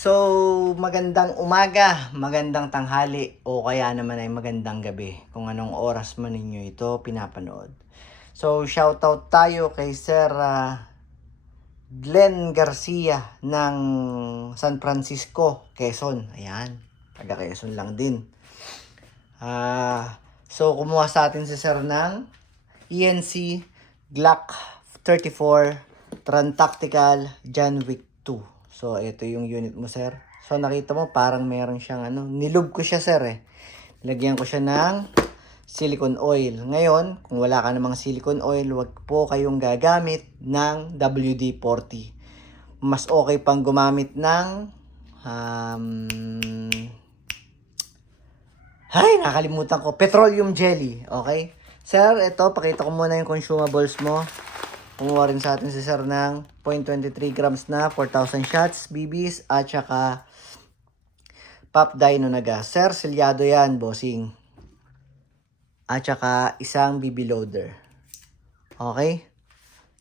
So, magandang umaga, magandang tanghali, o kaya naman ay magandang gabi kung anong oras man ninyo ito pinapanood. So, shoutout tayo kay Sir Glenn Garcia ng San Francisco, Quezon. Ayan, taga Quezon lang din. So, kumuha sa atin si Sir ng ENC Glock 34 Tactical John Wick 2. So, ito yung unit mo, sir. So, nakita mo, parang meron siyang nilub ko siya, sir, eh. Lagyan ko siya ng silicone oil. Ngayon, kung wala ka namang silicone oil, wag po kayong gagamit ng WD-40. Mas okay pang gumamit ng nakalimutan ko. Petroleum jelly. Okay? Sir, ito, pakita ko muna yung consumables mo. Kumuha rin sa atin si Sir ng 0.23 grams na 4,000 shots, BBs, at saka Pop Dino na gas. Sir, selyado yan, bossing. At saka isang BB loader. Okay?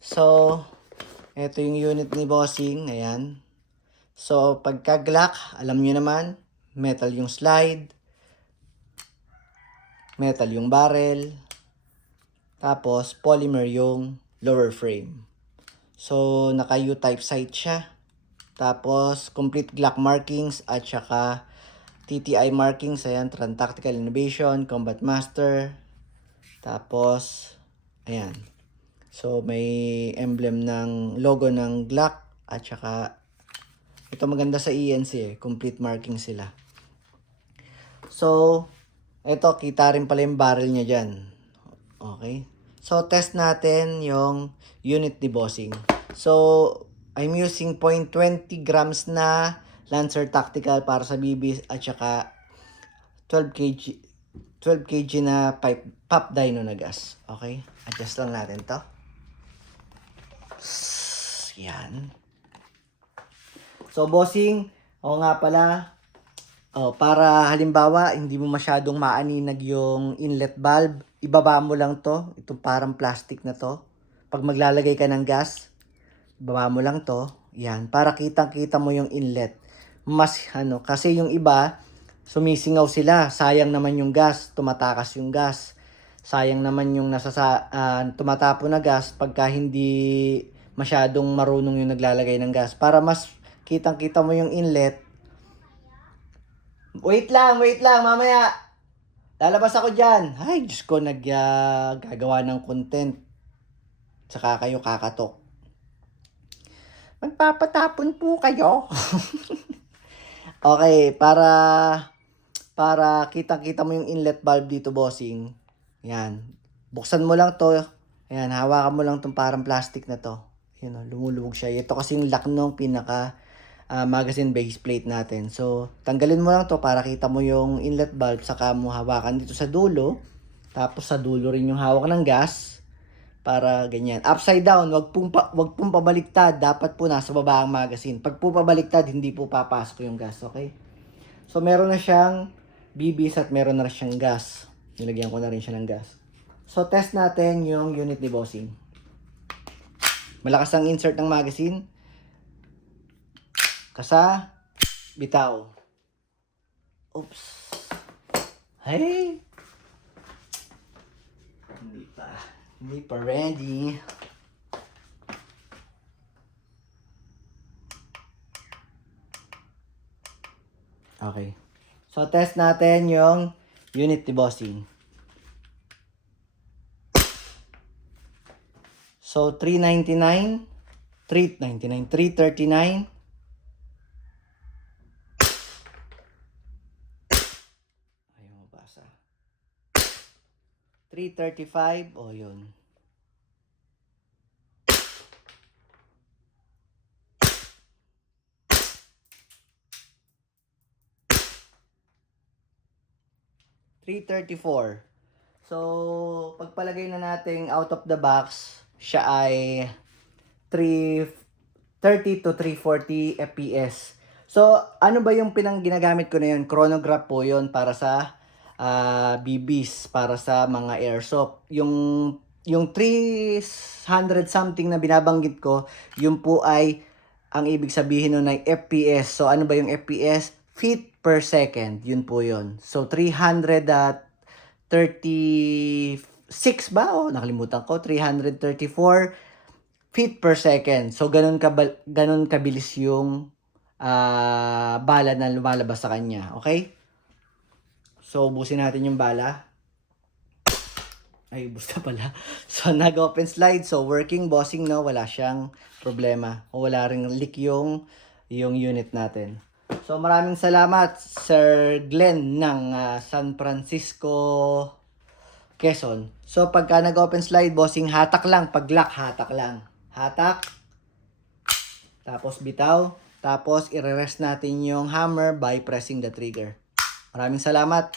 So, ito yung unit ni bossing. Ayan. So, pagka Glock, alam nyo naman, metal yung slide, metal yung barrel, tapos polymer yung lower frame. So, naka U-type sight siya. Tapos, complete Glock markings at saka TTI markings. Ayan, Tactical Innovation, Combat Master. Tapos, ayan. So, may emblem ng logo ng Glock at saka ito maganda sa ENC eh. Complete marking sila. So, ito, kita rin pala yung barrel niya dyan. Okay. So, test natin yung unit ni bossing. So, I'm using 0.20 grams na Lancer Tactical para sa BBs at saka 12 kg na pop dino na gas. Okay? Adjust lang natin to. Yan. So, bossing, o nga pala, para halimbawa, hindi mo masyadong maaninag yung inlet valve, ibaba mo lang to, itong parang plastic na to. Pag maglalagay ka ng gas, ibaba mo lang to, yan, para kitang-kita mo yung inlet. Mas, kasi yung iba, sumisingaw sila, sayang naman yung gas, tumatakas yung gas. Sayang naman yung tumatapon na gas pagka hindi masyadong marunong yung naglalagay ng gas. Para mas kitang-kita mo yung inlet. Wait lang, mamaya. Lalabas ako dyan. Ay, Diyos ko, gagawa ng content. Saka kayo kakatok. Magpapatapon po kayo. Okay, para kitang-kita mo yung inlet valve dito, bossing. Yan. Buksan mo lang to. Ayan, hawakan mo lang tong parang plastic na to. Yan, lumulubog siya. Ito kasi yung lock nung pinaka magazine base plate natin. So, tanggalin mo lang to para kita mo yung inlet valve, saka mo hawakan dito sa dulo. Tapos sa dulo rin yung hawak ng gas. Para ganyan. Upside down, wag pong pabaliktad. Dapat po nasa baba ang magazine. Pag po pabaliktad, hindi po papasok yung gas. Okay? So, meron na siyang BBs at meron na siyang gas. Nilagyan ko na rin siya ng gas. So, test natin yung unit ni bossing. Malakas ang insert ng magazine. Kasa, bitaw. Oops. Hey! Hindi pa ready. Okay. So, test natin yung unit ni bossing. So, 339, 339. Ayaw mabasa. 335, o yun. $334. So, pagpalagay na natin out of the box, siya ay 330 to 340 FPS. So, ano ba yung ginagamit ko na yun? Chronograph po yun para sa BBs, para sa mga airsoft. Yung 300 something na binabanggit ko, yun po ay ang ibig sabihin nun ay FPS. So, ano ba yung FPS? Feet per second. Yun po yun. So, 336 ba? O, nakalimutan ko. 334 feet per second. So, ganun kabilis yung bala na lumalabas sa kanya. Okay? So, ubusin natin yung bala. Ay, ubus na pala. So, nag-open slide. So, working, bossing, no? Wala siyang problema. O wala ring leak yung unit natin. So, maraming salamat, Sir Glenn ng San Francisco, Quezon. So, pagka nag-open slide, bossing, hatak lang. Pag lock, hatak lang. Hatak. Tapos, bitaw. Tapos, i-rest natin yung hammer by pressing the trigger. Maraming salamat.